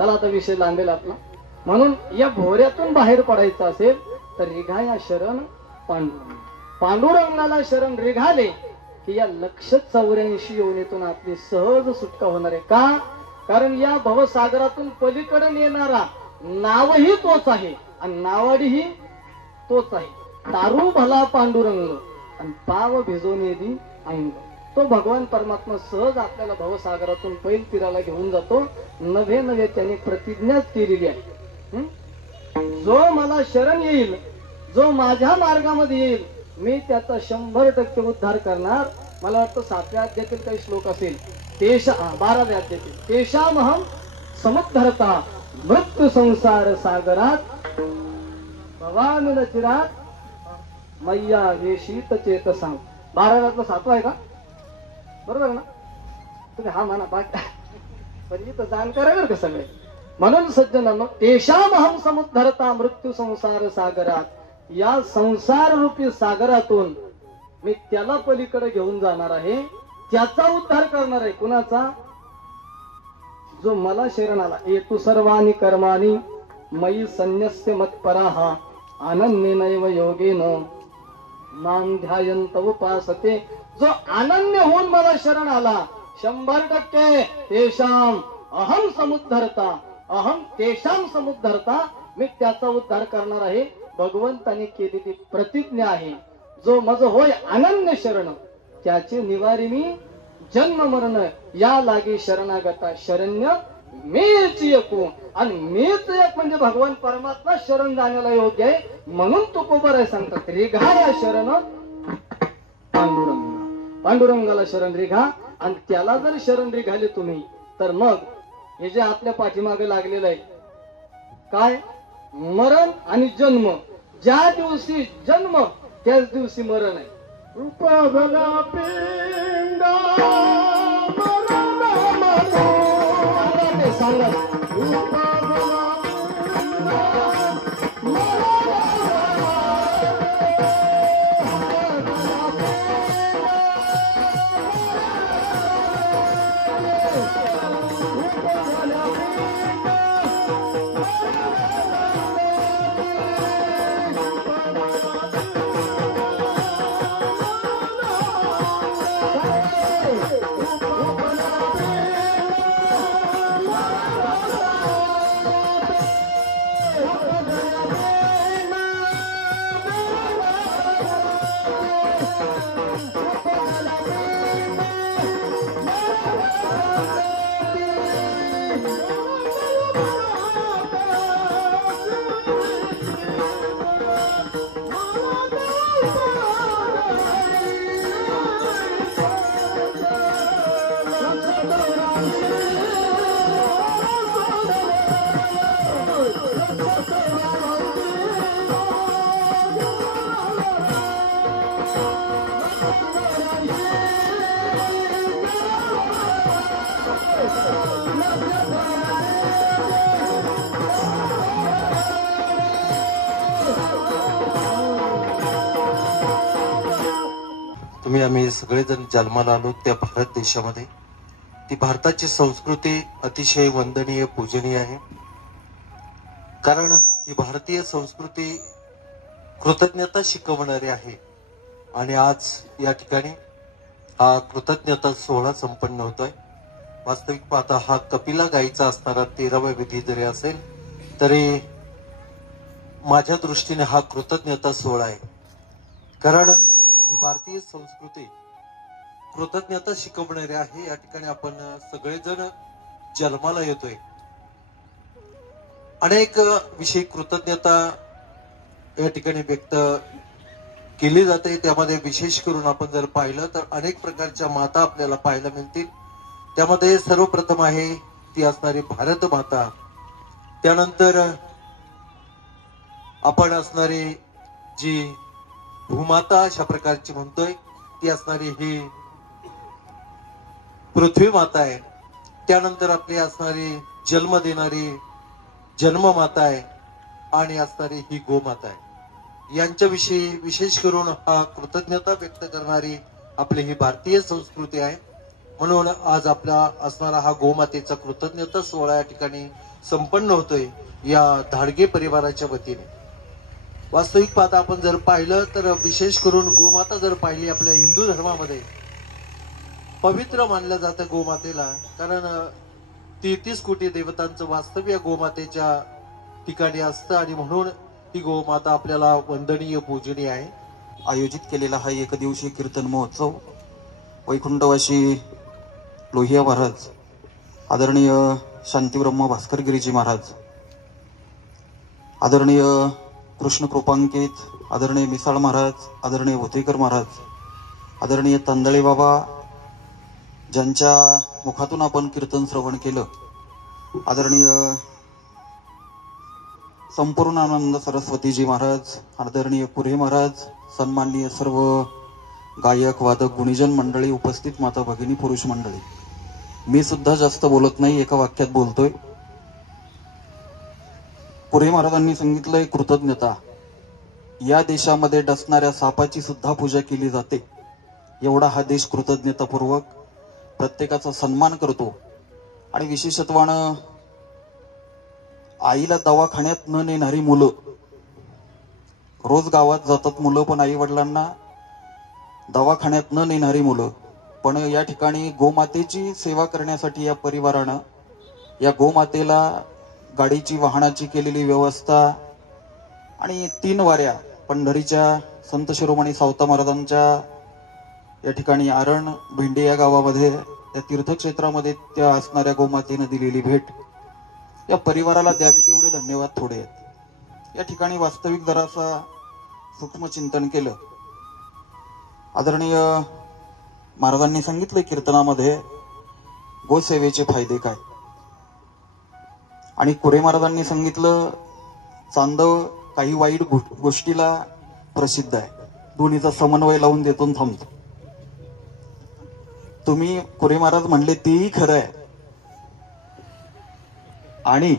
चला आता विषय लांबेल आपला. म्हणून या भोऱ्यातून बाहेर पडायचं असेल तर रिघा या शरण पांडुरंग. पांडुरंगाला शरण रिघाले की या 184 योनीतून आपली सहज सुटका होणार आहे. का? कारण या भवसागरातून पलीकडे नेणारा नावही तोच आहे आणि नावाडीही तोच आहे. तारू भला पांडुरंग आणि पाव भिजवून येदी अंग. तो भगवान परमात्मा सहज आपल्याला भवसागरातून पैल तीराला घेऊन जातो. नव्हे नव्हे त्याने प्रतिज्ञाच केलेली आहे. जो मला शरण येईल, जो माझ्या मार्गामध्ये येईल, मी त्याचा 100% उद्धार करणार. मला वाटतं 7व्या अध्यायातील काही श्लोक असेल, 12व्या अध्यायातील, तेषामहं समुद्धरता मृत्यू संसार सागरात भवानी चिरात मैया वेशीत चेतसां. 12व्यातला 7वा आहे का? बरोबर ना? तुम्ही हा म्हणा बाकी पण इथं जाणकार आहे बरं का सगळे. म्हणून सज्जनांनो, तेषामहं समुद्धरता मृत्यू संसार सागरात. या संसार रूपी सागरातून मी त्याला पलीकडे घेऊन जाणार आहे, त्याचा उद्धार करणार आहे. कुणाचा? जो मला शरण आला. येतु सर्वानी कर्मानी मयी संन्यस्य मत्पराः अनन्येनैव योगेन मां ध्यायन्त उपासते. जो अनन्य होऊन मला शरण आला, 100% तेषाम अहम समुद्धरता, अहम तेषाम समुद्धरता, मी त्याचा उद्धार करणार आहे. भगवंताने केलेली प्रतिज्ञा आहे. जो मज होय अनन्य शरण, त्याचे निवारी मी जन्म मरण या लागे शरणागता. शरण्य मीच एकू. आणि मीच एक म्हणजे भगवान परमात्मा शरण जाण्याला योग्य आहे. म्हणून तुकोबर आहे सांगतात, रिघा या शरण पांडुरंग. पांडुरंगाला शरण रिघा. आणि त्याला जर शरण रिघाले तुम्ही, तर मग हे जे आपल्या पाठीमागे लागलेलं आहे काय, मरण आणि जन्म. ज्या दिवशी जन्म त्याच दिवशी मरण आहे. उपभला पिंडा मरण सांगा आम्ही सगळेजण जन्माला आलो त्या भारत देशामध्ये. ती भारताची संस्कृती अतिशय वंदनीय पूजनीय आहे. कारण ही भारतीय संस्कृती कृतज्ञता शिकवणारी आहे. आणि आज या ठिकाणी हा कृतज्ञता सोहळा संपन्न होतोय. वास्तविक पाहता हा कपिला गायीचा असणारा 13वा विधी जरी असेल तरी माझ्या दृष्टीने हा कृतज्ञता सोहळा आहे. कारण ही भारतीय संस्कृती कृतज्ञता शिकवणारी आहे. या ठिकाणी आपण सगळेजण जन्माला येतोय. अनेक विषयी कृतज्ञता या ठिकाणी व्यक्त केली जाते. त्यामध्ये विशेष करून आपण जर पाहिलं तर अनेक प्रकारच्या माता आपल्याला पाहायला मिळतील. त्यामध्ये सर्वप्रथम आहे ती असणारी भारत माता. त्यानंतर आपण असणारी जी भूमाता अशा प्रकारची म्हणतोय ती असणारी ही पृथ्वी माता आहे. त्यानंतर आपली असणारी जन्म देणारी जन्ममाता आहे आणि असणारी ही गोमाता आहे. यांच्याविषयी विशेष करून हा कृतज्ञता व्यक्त करणारी आपली ही भारतीय संस्कृती आहे. म्हणून आज आपला असणारा हा गोमातेचा कृतज्ञता सोहळा या ठिकाणी संपन्न होतोय या धाडगे परिवाराच्या वतीने. वास्तविक पाहता आपण जर पाहिलं तर विशेष करून गोमाता जर पाहिली आपल्या हिंदू धर्मामध्ये पवित्र मानलं जातं गोमातेला. कारण 33 कोटी देवतांचं वास्तव्य गोमातेच्या ठिकाणी असतं आणि म्हणून ही गोमाता आपल्याला वंदनीय पूजनीय आहे. आयोजित केलेला हा एकदिवसीय कीर्तन महोत्सव वैकुंठवासी लोहिया महाराज, आदरणीय शांतीब्रह्म भास्करगिरीजी महाराज, आदरणीय कृष्ण कृपांकित, आदरणीय मिसाळ महाराज, आदरणीय भोतेकर महाराज, आदरणीय तांदळे बाबा ज्यांच्या मुखातून आपण कीर्तन श्रवण केलं, आदरणीय संपूर्णानंद सरस्वतीजी महाराज, आदरणीय पुरे महाराज, सन्माननीय सर्व गायक वादक गुणीजन मंडळी, उपस्थित माता भगिनी पुरुष मंडळी. मी सुद्धा जास्त बोलत नाही, एका वाक्यात बोलतोय. पुरे महाराजांनी सांगितलंय कृतज्ञता. या देशामध्ये डसणाऱ्या सापाची सुद्धा पूजा केली जाते. एवढा हा देश कृतज्ञतापूर्वक प्रत्येकाचा सन्मान करतो. आणि विशेषत्वानं आईला दवाखान्यात न नेणारी मुलं, रोज गावात जातात मुलं पण आई वडिलांना दवाखान्यात न नेणारी मुलं, पण या ठिकाणी गोमातेची सेवा करण्यासाठी या परिवारानं या गोमातेला गाडीची वाहनाची केलेली व्यवस्था आणि 3 वाऱ्या पंढरीच्या संत शिरोमणी सावता महाराजांच्या या ठिकाणी आरण भेंडे या गावामध्ये या तीर्थक्षेत्रामध्ये त्या असणाऱ्या गोमातेनं दिलेली भेट या परिवाराला द्यावी तेवढे धन्यवाद थोडे आहेत. या ठिकाणी वास्तविक जरासा सूक्ष्म चिंतन केलं. आदरणीय महाराजांनी सांगितले कीर्तनामध्ये गोसेवेचे फायदे काय, आणि कुरे महाराजांनी सांगितलं चांदव काही वाईट गोष्टीला प्रसिद्ध आहे. दोन्हीचा समन्वय लावून देतून थांबतो. तुम्ही कुरे महाराज म्हणले तेही खरं आहे. आणि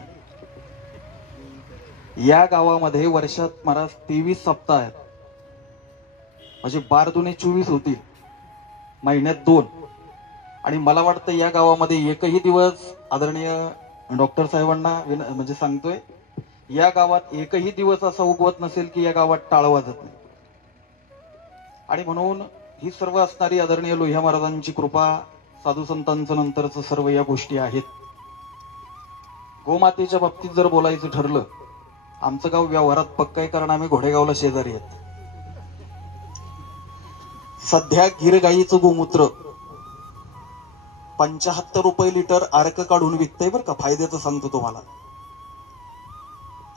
या गावामध्ये वर्षात महाराज 23 सप्ताह आहेत, म्हणजे 12 दुने 24 होतील, महिन्यात 2. आणि मला वाटतं या गावामध्ये एकही दिवस, आदरणीय डॉक्टर साहेबांना म्हणजे सांगतोय, या गावात एकही दिवस असा उगवत नसेल की या गावात टाळ वाजत नाही. आणि म्हणून ही सर्व असणारी आदरणीय लोहिया महाराजांची कृपा, साधू संतांचं नंतरच सर्व या गोष्टी आहेत. गोमातेच्या बाबतीत जर बोलायचं ठरलं, आमचं गाव व्यवहारात पक्क आहे, कारण आम्ही घोडेगावला शेजारी आहेत. सध्या गिर गाईचं गोमूत्र 75 रुपये लिटर अर्क काढून विकतंय बरं का. फायद्याचं सांगतो तुम्हाला.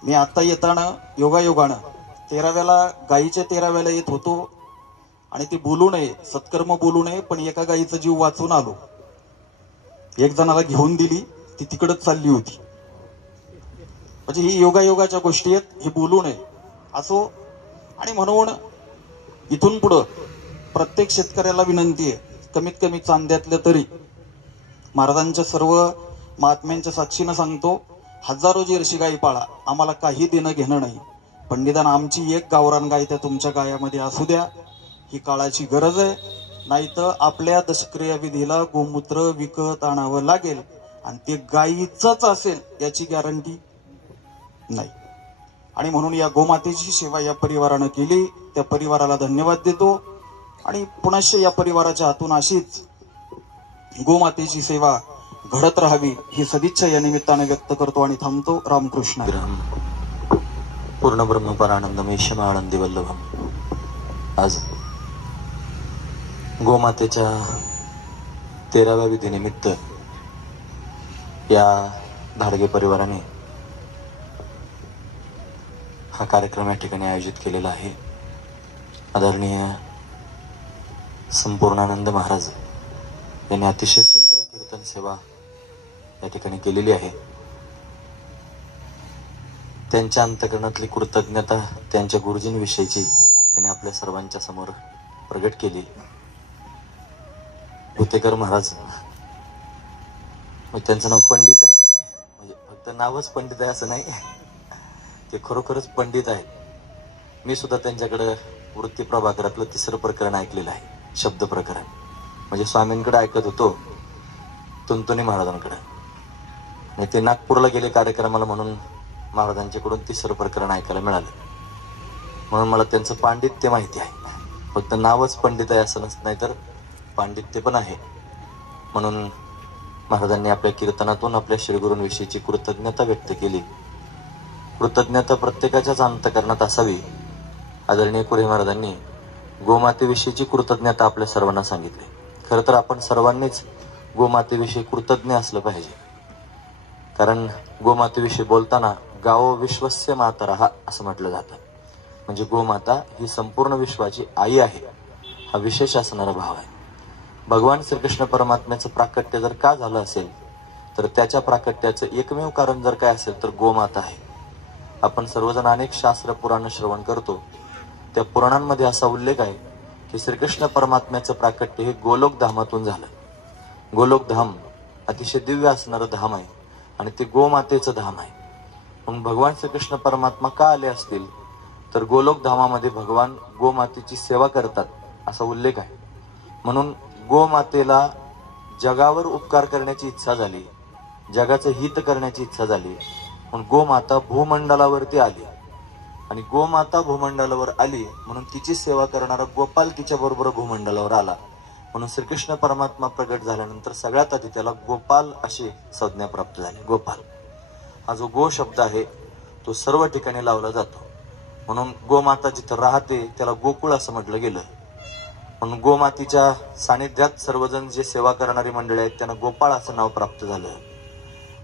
मी आता येताना योगायोगानं 13व्याला गाईच्या 13व्याला येत होतो आणि ती बोलू नये, सत्कर्म बोलू नये, पण एका गाईचा जीव वाचून आलो. एक जणाला घेऊन दिली, ती तिकडच चालली होती. म्हणजे ही योगायोगाच्या गोष्टी आहेत, हे बोलू नये असो. आणि म्हणून इथून पुढं प्रत्येक शेतकऱ्याला विनंती आहे, कमीत कमी चांद्यातल्या तरी महाराजांच्या सर्व महात्म्यांच्या साक्षीनं सांगतो, हजारो जर्सी गाई पाळा, आम्हाला काही देणं घेणं नाही, पण निदान आमची एक गावरान गाय त्या तुमच्या गायामध्ये असू द्या, ही काळाची गरज आहे. नाही तर आपल्या दशक्रिया विधीला गोमूत्र विकत आणावं लागेल आणि ते गायीचंच असेल याची गॅरंटी नाही. आणि म्हणून या गोमातेची सेवा या परिवारानं केली, त्या परिवाराला धन्यवाद देतो. आणि पुनश्च या परिवाराच्या हातून अशीच गोमातेची सेवा घडत राहावी ही सदिच्छा या निमित्ताने व्यक्त करतो आणि थांबतो. रामकृष्ण. पूर्ण ब्रह्मपरानंदमेशम आनंदी वल्लभम. आज गोमातेच्या 13व्या विधीनिमित्त या धाडगे परिवाराने हा कार्यक्रम या ठिकाणी आयोजित केलेला आहे. आदरणीय संपूर्णानंद महाराज यांनी अतिशय सुंदर कीर्तन सेवा या ठिकाणी केलेली आहे. त्यांच्या अंतकरणातली कृतज्ञता त्यांच्या गुरुजींविषयीची त्यांनी आपल्या सर्वांच्या समोर प्रगट केली. भुतेकर महाराज, त्यांचं नाव पंडित आहे, म्हणजे फक्त नावच पंडित आहे असं नाही, ते खरोखरच पंडित आहेत. मी सुद्धा त्यांच्याकडे वृत्ती प्रभाकरातलं 3रं प्रकरण ऐकलेलं आहे, शब्द प्रकरण. म्हणजे स्वामींकडे ऐकत होतो, तुंतुनी महाराजांकडे. आणि ते नागपूरला गेले कार्यक्रमाला म्हणून महाराजांच्याकडून तिसरं प्रकरण ऐकायला मिळालं. म्हणून मला त्यांचं पांडित्य माहिती आहे. फक्त नावच पंडित आहे असं नाही, तर पांडित्य पण आहे. म्हणून महाराजांनी आपल्या कीर्तनातून आपल्या श्रीगुरूंविषयीची कृतज्ञता व्यक्त केली. कृतज्ञता प्रत्येकाच्याच अंतःकरणात असावी. आदरणीय पुढे महाराजांनी गोमातेविषयीची कृतज्ञता आपल्या सर्वांना सांगितली. खरं तर आपण सर्वांनीच गोमातेविषयी कृतज्ञ असलं पाहिजे. कारण गोमातेविषयी बोलताना गावो विश्वस्य मातरः असं म्हटलं जातं. म्हणजे गोमाता ही संपूर्ण विश्वाची आई आहे, हा विशेष असणारा भाव आहे. भगवान श्रीकृष्ण परमात्म्याचं प्राकट्य जर का झालं असेल तर त्याच्या प्राकट्याचं एकमेव कारण जर काय असेल तर गोमाता आहे. आपण सर्वजण अनेक शास्त्र पुराण श्रवण करतो. त्या पुराणांमध्ये असा उल्लेख आहे की श्रीकृष्ण परमात्म्याचं प्राकट्य हे गोलोक धामातून झालं. गोलोक धाम अतिशय दिव्य असणारं धाम आहे आणि ते गोमातेचं धाम आहे. म्हणून भगवान श्रीकृष्ण परमात्मा का आले असतील तर गोलोक धामामध्ये भगवान गोमातेची सेवा करतात असा उल्लेख आहे. म्हणून गोमातेला जगावर उपकार करण्याची इच्छा झाली, जगाचं हित करण्याची इच्छा झाली, म्हणून गोमाता भूमंडलावरती आली. आणि गोमाता भूमंडलावर आली म्हणून तिची सेवा करणारा गोपाल तिच्या बरोबर भूमंडलावर आला. म्हणून श्रीकृष्ण परमात्मा प्रगट झाल्यानंतर सगळ्यात आधी त्याला गोपाल अशी संज्ञा प्राप्त झाली. गोपाल हा जो गो शब्द आहे तो सर्व ठिकाणी लावला जातो. म्हणून गोमाता जिथं राहते त्याला गोकुळ असं म्हटलं गेलं. म्हणून गोमातीच्या सानिध्यात सर्वजण जे सेवा करणारी मंडळी आहेत त्यांना गोपाळ असं नाव प्राप्त झालं.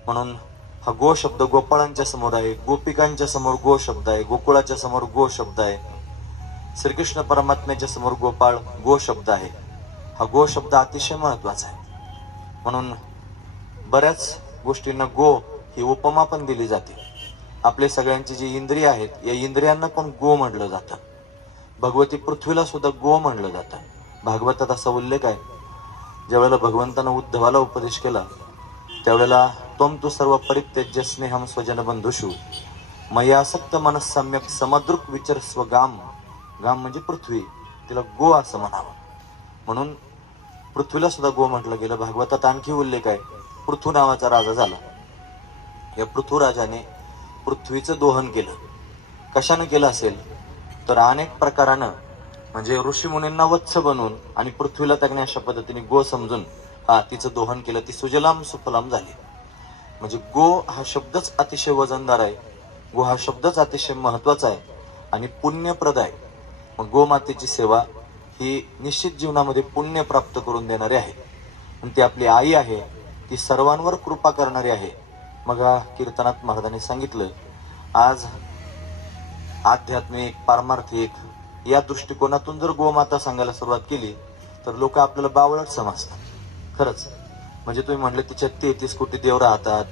म्हणून हा गो शब्द गोपाळांच्या समोर आहे, गोपिकांच्या समोर गो शब्द आहे, गोकुळाच्या समोर गो शब्द आहे, श्रीकृष्ण परमात्म्याच्या समोर गोपाळ गो शब्द आहे. हा गो शब्द अतिशय महत्वाचा आहे. म्हणून बऱ्याच गोष्टींना गो ही उपमा पण दिली जाते. आपले सगळ्यांची जी इंद्रिय आहेत या इंद्रियांना पण गो म्हटलं जातं. भगवती पृथ्वीला सुद्धा गो म्हणलं जातं. भागवतात असा उल्लेख आहे, ज्यावेळेला भगवंतानं उद्धवाला उपदेश केला त्यावेळेला त्वं तु सर्व परित्यज्य स्नेहम स्वजन बंधुषु मयासक्त मनस सम्यक समदृक विचरस्व गाम. गाम म्हणजे पृथ्वी, तिला गो असं म्हणावं. म्हणून पृथ्वीला सुद्धा गो म्हटलं गेलं. भागवतात आणखी उल्लेख आहे, पृथू नावाचा राजा झाला. या पृथ्वीराजाने पृथ्वीचं दोहन केलं. कशानं केलं असेल तर अनेक प्रकारानं, म्हणजे ऋषीमुनींना वत्स बनवून आणि पृथ्वीला त्याने अशा पद्धतीने गो समजून तिचं दोहन केलं. ती सुजलाम सुफलाम झाली. म्हणजे गो हा शब्दच अतिशय वजनदार आहे, गो हा शब्दच अतिशय महत्वाचा आहे आणि पुण्यप्रद आहे. मग गोमातेची सेवा ही निश्चित जीवनामध्ये पुण्य प्राप्त करून देणारी आहे. आणि ती आपली आई आहे, ती सर्वांवर कृपा करणारी आहे. मग कीर्तनात महाराजांनी सांगितलं, आज आध्यात्मिक पारमार्थिक या दृष्टिकोनातून जर गोमाता सांगायला सुरुवात केली तर लोक आपल्याला बावळट समजतात. खरंच म्हणजे तुम्ही म्हणले तिच्या 33 कोटी देव राहतात,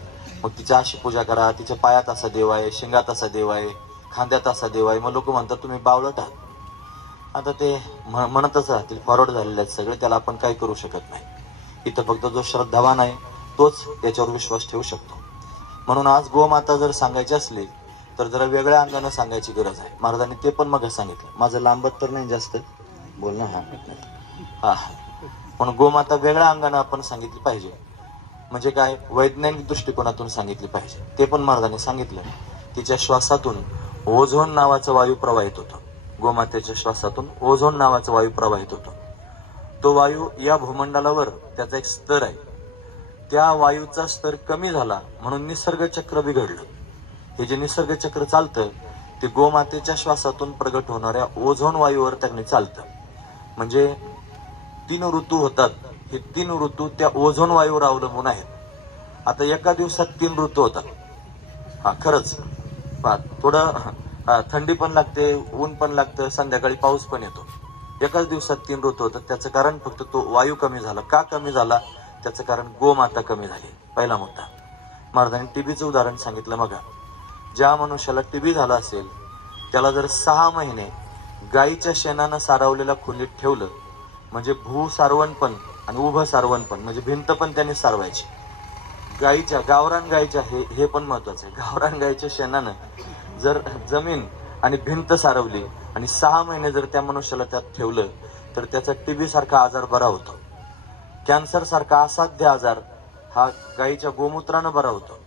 मग तिच्या अशी पूजा करा, तिच्या पायात असा देव आहे, शिंगात असा देव आहे, खांद्यात असा देव आहे, मग लोक म्हणतात तुम्ही बावळट आहात. आता ते म्हणतच राहतील, फॉरवर्ड झालेले आहेत सगळे, त्याला आपण काही करू शकत नाही. इथं फक्त जो श्रद्धावान आहे तोच याच्यावर विश्वास ठेवू शकतो. म्हणून आज गोमाता जर सांगायची असली तर जरा वेगळ्या अंगानं सांगायची गरज आहे. महाराजांनी ते पण मग सांगितलं. माझं लांबत तर नाही जास्त बोलणं. हा म्हणून गोमाता वेगळ्या अंगानं आपण सांगितली पाहिजे. म्हणजे काय, वैज्ञानिक दृष्टिकोनातून सांगितली पाहिजे. ते पण महाराजांनी सांगितलं. तिच्या श्वासातून ओझोन नावाचा वायू प्रवाहित होतो. गोमातेच्या श्वासातून ओझोन नावाचा वायू प्रवाहित होतो. तो वायू या भूमंडलावर त्याचा एक स्तर आहे. त्या वायूचा स्तर कमी झाला म्हणून निसर्ग चक्र बिघडलं. हे जे निसर्ग चक्र चालतं ते गोमातेच्या श्वासातून प्रगट होणाऱ्या ओझोन वायूवर त्याने चालतं. म्हणजे 3 ऋतू होतात, हे 3 ऋतू त्या ओझोन वायूवर अवलंबून आहेत. आता एका दिवसात 3 ऋतू होतात. खरंच थोडं थंडी पण लागते, ऊन पण लागतं, संध्याकाळी पाऊस पण येतो. एकाच दिवसात 3 ऋतू होतात. त्याचं कारण फक्त तो वायू कमी झाला. का कमी झाला? त्याचं कारण गोमाता कमी झाली. पहिला मुद्दा. महाराजांनी टीबीचं उदाहरण सांगितलं. मग ज्या मनुष्याला टीबी झाला असेल त्याला जर 6 महिने गाईच्या शेणानं सारवलेल्या खोलीत ठेवलं, म्हणजे भू सारवण पण आणि उभं सारवण पण, म्हणजे भिंत पण त्यांनी सारवायची. गाईच्या, गावरान गाईच्या, हे पण महत्वाचं आहे. गावरान गाईच्या शेणानं जर जमीन आणि भिंत सारवली आणि 6 महिने जर त्या मनुष्याला त्यात ठेवलं तर त्याचा टीबी सारखा आजार बरा होतो. कॅन्सर सारखा असाध्य आजार हा गाईच्या गोमूत्रानं बरा होतो.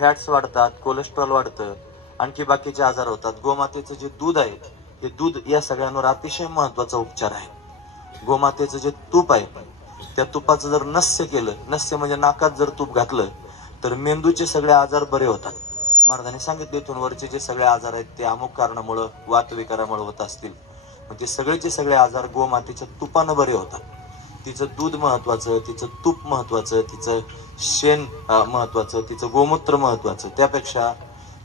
फॅट्स वाढतात, कोलेस्ट्रॉल वाढतं, आणखी बाकीचे आजार होतात. गोमातेचं जे दूध आहे ते दूध या सगळ्यांवर अतिशय महत्वाचा उपचार आहे. गोमातेचं जे तूप आहे त्या तुपाचं जर नस्य केलं, नस्य म्हणजे नाकात जर तूप घातलं तर मेंदूचे सगळे आजार बरे होतात. महाराजांनी सांगितले इथून वरचे जे सगळे आजार आहेत ते अमुक कारणामुळं, वातविकारामुळे होत असतील, मग ते सगळेचे सगळे आजार गोमातेच्या तुपानं बरे होतात. तिचं दूध महत्वाचं, तिचं तूप महत्वाचं, तिचं शेण महत्वाचं, तिचं गोमूत्र महत्वाचं. त्यापेक्षा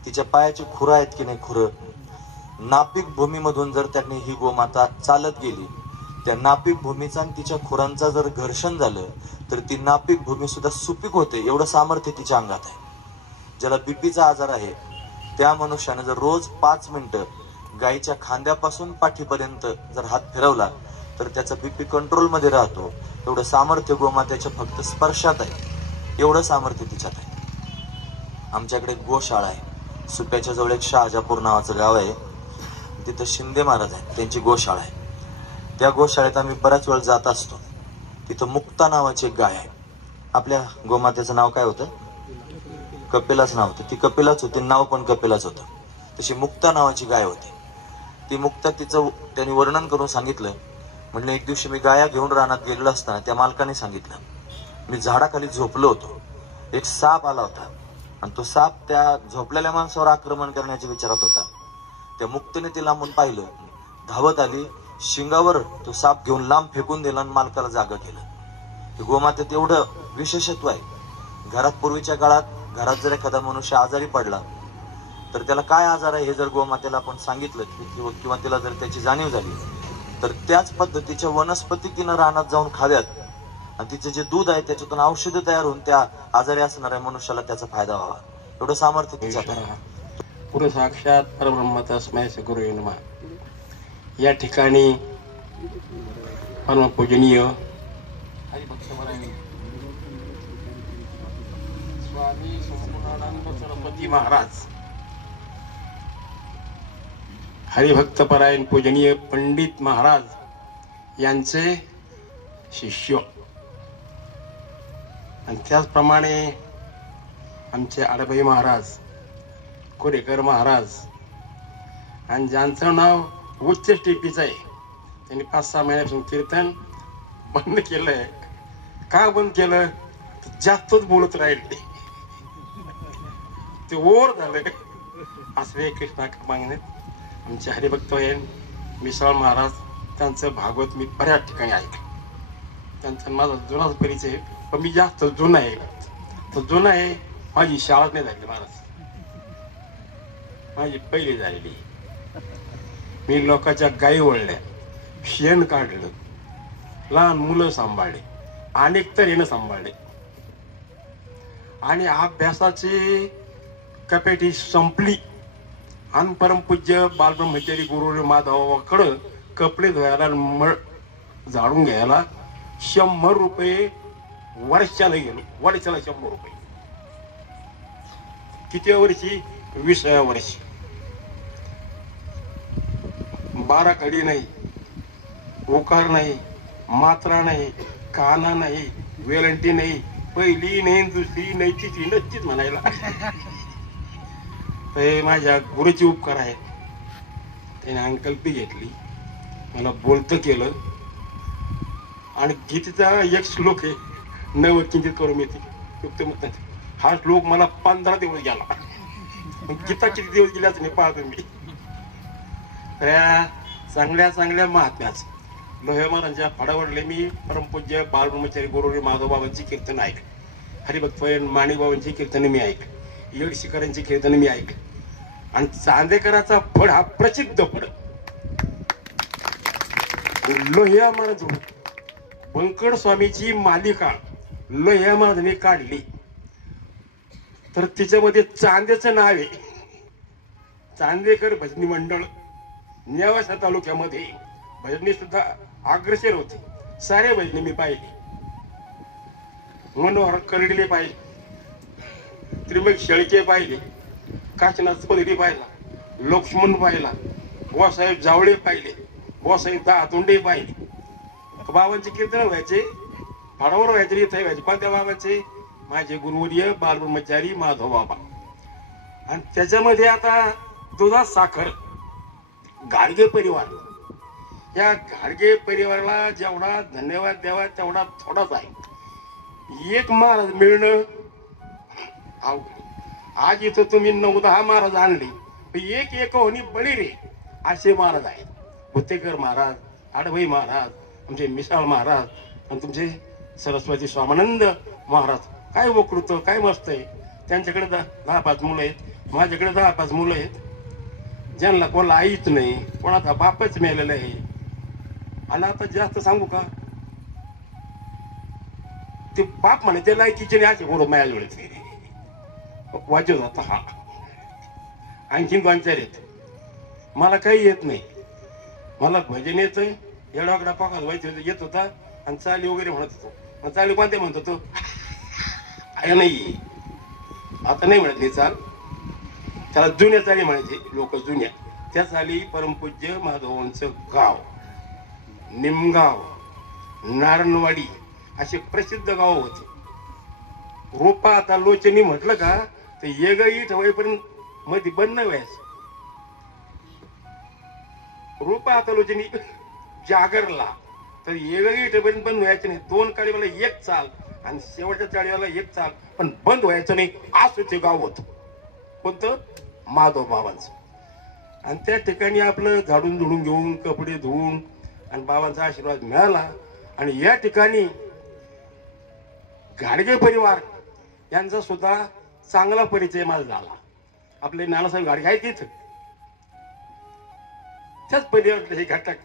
तिच्या पायाची खुरं आहेत की नाही, खुरं, नापीक भूमीमधून जर त्याने ही गोमाता चालत गेली, त्या नापीक भूमीचा आणि तिच्या खुरांचा जर घर्षण झालं तर ती नापीक भूमी सुद्धा सुपीक होते. एवढं सामर्थ्य तिच्या अंगात आहे. ज्याला बीपीचा आजार आहे त्या मनुष्याने जर रोज 5 मिनिटं गायीच्या खांद्यापासून पाठीपर्यंत जर हात फिरवला तर त्याचा बीपी कंट्रोलमध्ये राहतो. एवढं सामर्थ्य गोमातेच्या फक्त स्पर्शात आहे. एवढं सामर्थ्य तिच्यात आहे. आमच्याकडे गोशाळा आहे. सुप्याच्या जवळ एक शहाजापूर नावाचं गाव आहे. तिथं शिंदे महाराज आहेत, त्यांची गोशाळा आहे. त्या गोशाळेत आम्ही बऱ्याच वेळ जात असतो. तिथं मुक्ता नावाची एक गाय आहे. आपल्या गोमातेचं नाव काय होतं? कपिलाच नाव होतं. ती कपिलाच होती, नाव पण कपिलाच होतं. तशी मुक्ता नावाची गाय होती. ती मुक्ता, तिचं त्यांनी वर्णन करून सांगितलं. म्हणलं एक दिवशी मी गाया घेऊन रानात गेलेलो असताना त्या मालकाने सांगितलं, मी झाडाखाली झोपलो होतो, एक साप आला होता आणि तो साप त्या झोपलेल्या माणसावर आक्रमण करण्याच्या विचारात होता. त्या मुक्तीने ती लांबून पाहिलं, धावत आली, शिंगावर तो साप घेऊन लांब फेकून दिला आणि मालकाला जागा केलं. गोमातेत एवढं विशेषत्व आहे. घरात पूर्वीच्या काळात घरात जर एखादा मनुष्य आजारी पडला तर त्याला काय आजार आहे हे जर गोमातेला आपण सांगितलं किंवा तिला जर त्याची जाणीव झाली तर त्याच पद्धतीच्या वनस्पती तिनं रानात जाऊन खाव्यात आणि तिचं जे दूध आहे त्याच्यातून औषधं तयार होऊन त्या आजारी असणाऱ्या मनुष्याला त्याचा फायदा व्हावा. एवढं सामर्थ्य तिच्यात आहे. पुढे साक्षात परब्रह्म तस्मै सद्गुरू नमः. या ठिकाणी परमपूजनीय स्वामी संपूर्णानंद सरस्वती महाराज, हरिभक्तपरायण पूजनीय पंडित महाराज यांचे शिष्य आणि त्याचप्रमाणे आमचे आडबाई महाराज, कोरेकर महाराज, आणि ज्यांचं नाव उच्च टीपीचं आहे. त्यांनी 5-6 महिन्यापासून कीर्तन बंद केलंय. का बंद केलं? जास्तच बोलत राहिले, ते ओर झालं. असं कृष्णा मागणे आमचे हरिभक्त मिसाळ महाराज, त्यांचं भागवत मी बऱ्याच ठिकाणी ऐकलं. त्यांचा माझा जुनाच परिचय, पण मी जास्त जुना आहे. तर जुना आहे, माझी शाळाच नाही झाली महाराज, माझी पहिली झालेली. मी लोकांच्या गायी वळल्या, शेण काढलं, लहान मुलं सांभाळले, अनेक तऱ्हेनं सांभाळले आणि अभ्यासाची कपॅसिटी संपली. आणि परमपूज्य बालब्रह्मचारी गुरु माधवाकडं कपडे धुवायला, मळ झाडून घ्यायला 100 रुपये वर्षाला गेलो. वर्षाला 100 रुपये. किती वर्षी? 20व्या वर्षी. 12 कडी नाही, ओकार नाही, मात्रा नाही, काना नाही, वेलंटी नाही, पहिली नाही, दुसरी नाही, तिसरी नक्कीच म्हणायला. ते माझ्या गुरुचे उपकार आहेत. त्याने अंकल्पी घेतली, मला बोलतं केलं आणि गीतेचा एक श्लोक आहे, नव किंचित करून येते युक्त मुक्त. हा श्लोक मला 15 दिवस गेला. गीता किती दिवस गेल्याच नाही पाहतो मी. त्या चांगल्या चांगल्या महात्म्याच लोहे महाराजांच्या फडावडले मी परमपूज्य बालब्रह्मचारी गुरु माधवबाबांची कीर्तन ऐकली, हरिभक्त माणिकबाबांची कीर्तन मी ऐकली, येडशिकरांची कीर्तन मी ऐकली. आणि चांदेकराचा फड हा प्रसिद्ध फड लोहिया महाराज, बंकड स्वामीची मालिका लोहिया महाराजांनी काढली तर तिच्यामध्ये चांदेचं नाव आहे. चांदेकर भजनी मंडळ नेवासा तालुक्यामध्ये भजनी सुद्धा अग्रसर होते. सारे भजनी मी पाहिले. मनोहर कर्डिले पाहिले, त्रिमक शेळके पाहिले, काशीनाथ पदरी पाहिला, लक्ष्मण पाहिला, बुवासाहेब जावळे पाहिले, बुवासाहेब दातोंडे पाहिले. बाबांचे कीर्तन व्हायचे, फाडावर व्हायचे, इथे व्हायचे. पण त्या बाबांचे माझे गुरुवर्य बालब्रह्मचारी माधव बाबा आणि त्याच्यामध्ये आता दुधात साखर गाडगे परिवार, या गाडगे परिवाराला जेवढा धन्यवाद द्यावा तेवढा थोडाच आहे. एक महाराज मिळणं अवघड. आज इथं तुम्ही 9-10 महाराज आणले, एक एक होणी बळी रे असे महाराज आहेत. भुतेकर महाराज, आडभाई महाराज, आमचे मिसाळ महाराज आणि तुमचे सरस्वती स्वामानंद महाराज. काय वकृत, काय मस्त आहे. त्यांच्याकडे 10-5 मुलं आहेत, माझ्याकडे 10-5 मुलं आहेत. ज्यांना कोणाला आईच नाही, कोणाचा बापच मेलेला आहे. आणि आता जास्त सांगू का, ते बाप म्हणे ते लायकीचे नाही असे बोल माझ्याजवळ वाचत होता. हा आणखीन 2-4 आहेत. मला काही येत नाही. मला भजन येतंय, एवढा पाकात व्हायचं येत होता आणि चाली वगैरे म्हणत होतो. मग चाली कोणते म्हणत होतो, आहे नाही आता नाही म्हणत नाही चाल. त्याला जुन्या चाली म्हणायचे लोक, जुन्या त्या चाली. परमपूज्य माधवांचं गाव, निमगाव, नारणवाडी असे प्रसिद्ध गाव होते. रोपा आता लोचनी म्हटलं का तर येगळी ठेवायपर्यंत मध्ये बंद नाही व्हायचं. रोपा आता लोचनी जागरला तर येगळी ठेवायपर्यंत बंद व्हायचं नाही. 2 काळीवाला 1 चाल आणि शेवटच्या चाळीवाला 1 चाल, पण बंद व्हायचं नाही असं ते गाव होतं. कोणतं? माधव बाबांचं. आणि त्या ठिकाणी आपलं झाडून झुडून घेऊन कपडे धुवून आणि बाबांचा आशीर्वाद मिळाला. आणि या ठिकाणी गाडगे परिवार यांचा सुद्धा चांगला परिचय मला झाला. आपले नानासाहेब गाडगे आहेत तिथं, त्याच परिवारातले हे घटक.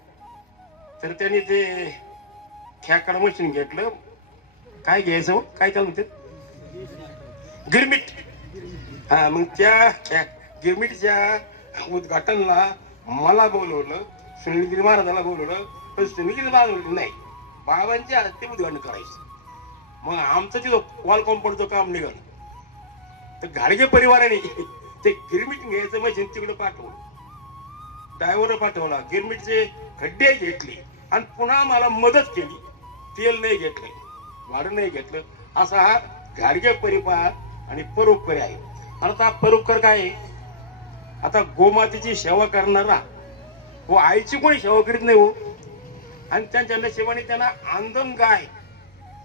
तर त्यांनी ते खेकडा मशीन घेतलं. काय घ्यायचं, काय चालू होते, गिरमिट. हा, मग त्या गिरमिटच्या उद्घाटनला मला बोलवलं, सुनीलगिरी महाराजाला बोलवलं. पण सुनीलगिरी महाराज बोलवलं नाही, बाबांच्या हस्ते उद्घाटन करायचं. मग आमचं तिथं वॉल कॉम्पाऊंडचं काम निघालं. तर गाडगे परिवाराने ते गिरमिट घ्यायचं मशीन तिकडे पाठवलं, ड्रायव्हर पाठवला, गिरमिटचे खड्डे घेतले आणि पुन्हा मला मदत केली. तेल नाही घेतलं, भाडं नाही घेतलं. असा हा गाडगे परिवार आणि परोपकारी आहे. आता परोपकार काय आहे, आता गोमातेची सेवा करणारा हो, आईची कोणी सेवा करीत नाही हो. आणि त्यांच्या नशिबाने त्यांना आंदन गाय,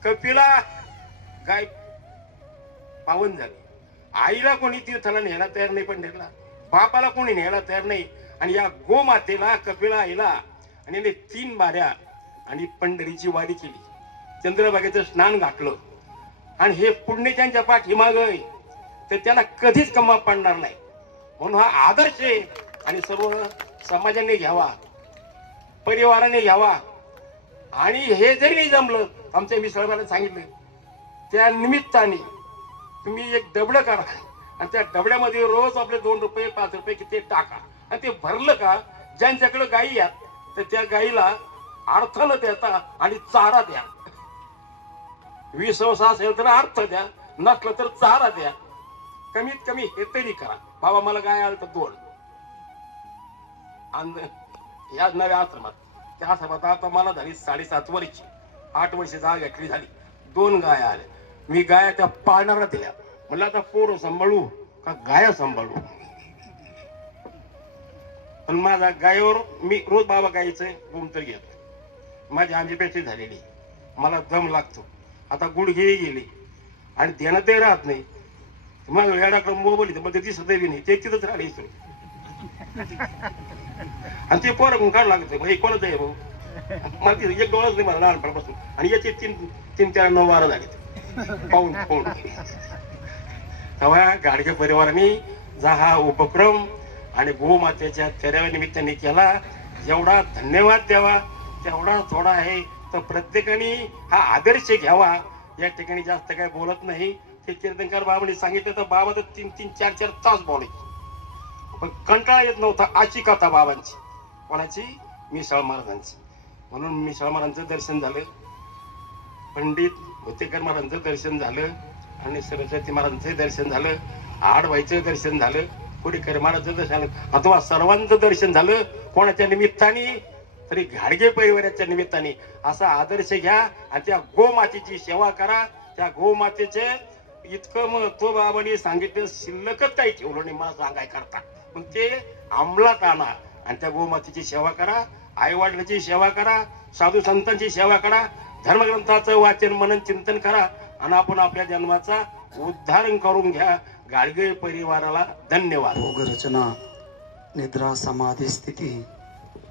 कपिला गाय पावन झाली. आईला कोणी तीर्थाला न्यायला तयार नाही, पंढरीला बापाला कोणी न्यायला तयार नाही. आणि या गोमातेला, कपिला आईला आणि 3 बाऱ्या आणि पंढरीची वारी केली, चंद्रभागेचं स्नान घातलं. आणि हे पुण्य त्यांच्या पाठीमाग तर त्यांना कधीच कमा पडणार नाही. म्हणून हा आदर्श आहे आणि सर्व समाजाने घ्यावा, परिवाराने घ्यावा. आणि हे जरी नाही जमलं, आमच्या मिसळवाला सांगितलं, त्या निमित्ताने तुम्ही एक डबडं करा आणि त्या डबड्यामध्ये रोज आपले 2 रुपये 5 रुपये किती टाका. आणि ते भरलं का, ज्यांच्याकडे गायी आहेत तर त्या गायीला अर्थानं देता आणि चारा द्या. विश्वास असेल तर अर्थ द्या, नसलं तर चारा द्या. कमीत कमी हे तरी करा. बाबा मला गाय आलं तर 2. आणि या नव्या आश्रमात, त्या आश्रमात आता मला झाली 7.5 वर्षी, 8 वर्ष जागा घेतली झाली. 2 गाया आल्या. मी गाया त्या पाळणारा दिल्या. म्हणलं आता पोरं सांभाळू का गाया सांभाळू. पण माझा गायीवर मी रोज बाबा गायीचं गुमतर घेतो. माझी आंजीपेक्षा झालेली, मला दम लागतो. आता गुडघे गेले आणि देणं ते राहत नाही. माझं याडाकडे मोबाईल मग ते दिसत बी नाही, ते तिथंच राहिले. आणि ते पोरं काढ लागत भाई कोणाचं आहे भाऊ. मला तिथं एक डोळाच नाही मला लहानपणापासून. आणि याचे 3, 4, 9 वारा झाले पाहून पाहून. तेव्हा गाडगे परिवाराने जा हा उपक्रम आणि गोमातेच्या तेराव्या निमित्ताने केला. जेवढा धन्यवाद द्यावा तेवढा थोडा आहे. तर प्रत्येकाने हा आदर्श घ्यावा. या ठिकाणी जास्त काय बोलत नाही. ते कीर्तनकार बाबांनी सांगितलं तर बाबा तर 3-3, 4-4 तास बोलायचे, पण कंटाळा येत नव्हता. अशी कथा बाबांची. कोणाची? मिसाळ महाराजांची. म्हणून मिसाळ महाराजांचं दर्शन झालं, पंडित भुतेकर महाराजांचं दर्शन झालं आणि सरस्वती महाराजांचं दर्शन झालं, आडवाईचं दर्शन झालं, कोडीकर महाराजांचं दर्शन झालं. अथवा सर्वांचं दर्शन झालं. कोणाच्या निमित्ताने? तरी गाडगे परिवाराच्या निमित्ताने. असा आदर्श घ्या आणि त्या गोमातेची सेवा करा. त्या गोमातेचे इतकं मग तो बाबांनी सांगितलं शिल्लकच काही ठेवलं नाही मला सांगाय करता. पण ते अंमलात आणा आणि त्या गोमातेची सेवा करा, आई वडिलांची सेवा करा, साधू संतांची सेवा करा, धर्मग्रंथाचं वाचन मनन चिंतन करा आणि आपण आपल्या जन्माचा उद्धार करून घ्या. गाडगे परिवाराला धन्यवाद. भोगरचना, निद्रा, समाधी स्थिती,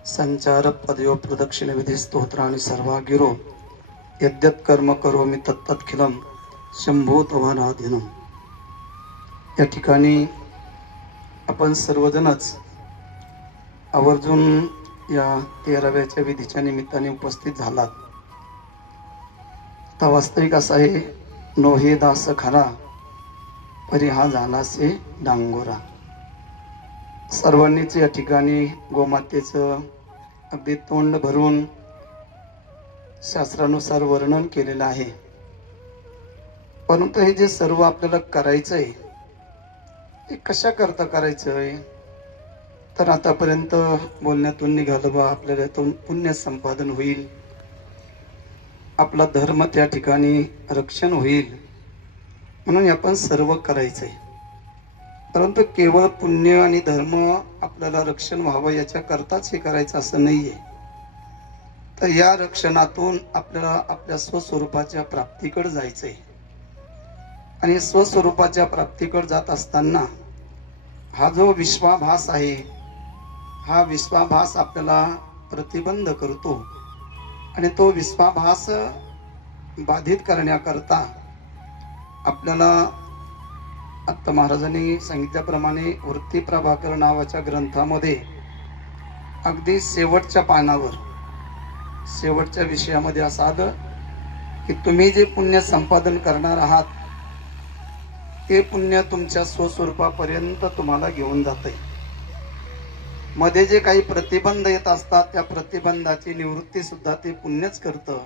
संचार, पदयो, प्रदक्षिण, विधी, स्तोत्र आणि सर्वागिरो यद्यत् कर्म करोमि तत्तत्खिलम शंभो तवानाधीनम. या ठिकाणी आपण सर्वजणच आवर्जून या 13व्याच्या विधीच्या निमित्ताने उपस्थित झालात. आता वास्तविक असा आहे, नोहे दास खरा परी हा झालासे डांगोरा. सर्वांनीच या ठिकाणी गोमातेचं अगदी तोंड भरून शास्त्रानुसार वर्णन केलेलं आहे. परंतु हे जे सर्व आपल्याला करायचंय हे कशा करता करायचंय, तर आतापर्यंत बोलण्यातून निघालं बा आपल्याला यातून पुण्य संपादन होईल, आपला धर्म त्या ठिकाणी रक्षण होईल म्हणून आपण सर्व करायचंय. परंतु केवळ पुण्य आणि धर्म आपल्याला रक्षण व्हावं याच्या करताच हे करायचं असं नाहीये. तर या रक्षणातून आपल्याला आपल्या स्वस्वरूपाच्या प्राप्तीकडे जायचंय. आणि स्वस्वरूपाच्या प्राप्तीकडे जात असताना हा जो विश्वाभास आहे, हा विश्वाभास आपल्याला प्रतिबंध करतो. आणि तो विश्वाभास बाधित करण्याकरता आपल्याला आत्ता महाराजांनी सांगितल्याप्रमाणे वृत्ती प्रभाकर नावाच्या ग्रंथामध्ये अगदी शेवटच्या पानावर शेवटच्या विषयामध्ये असं आलं की तुम्ही जे पुण्य संपादन करणार आहात ते पुण्य तुमच्या स्वस्वरूपापर्यंत तुम्हाला घेऊन जाते. मध्ये जे काही प्रतिबंध येत असतात त्या प्रतिबंधाची निवृत्ती सुद्धा ते पुण्यच करतं.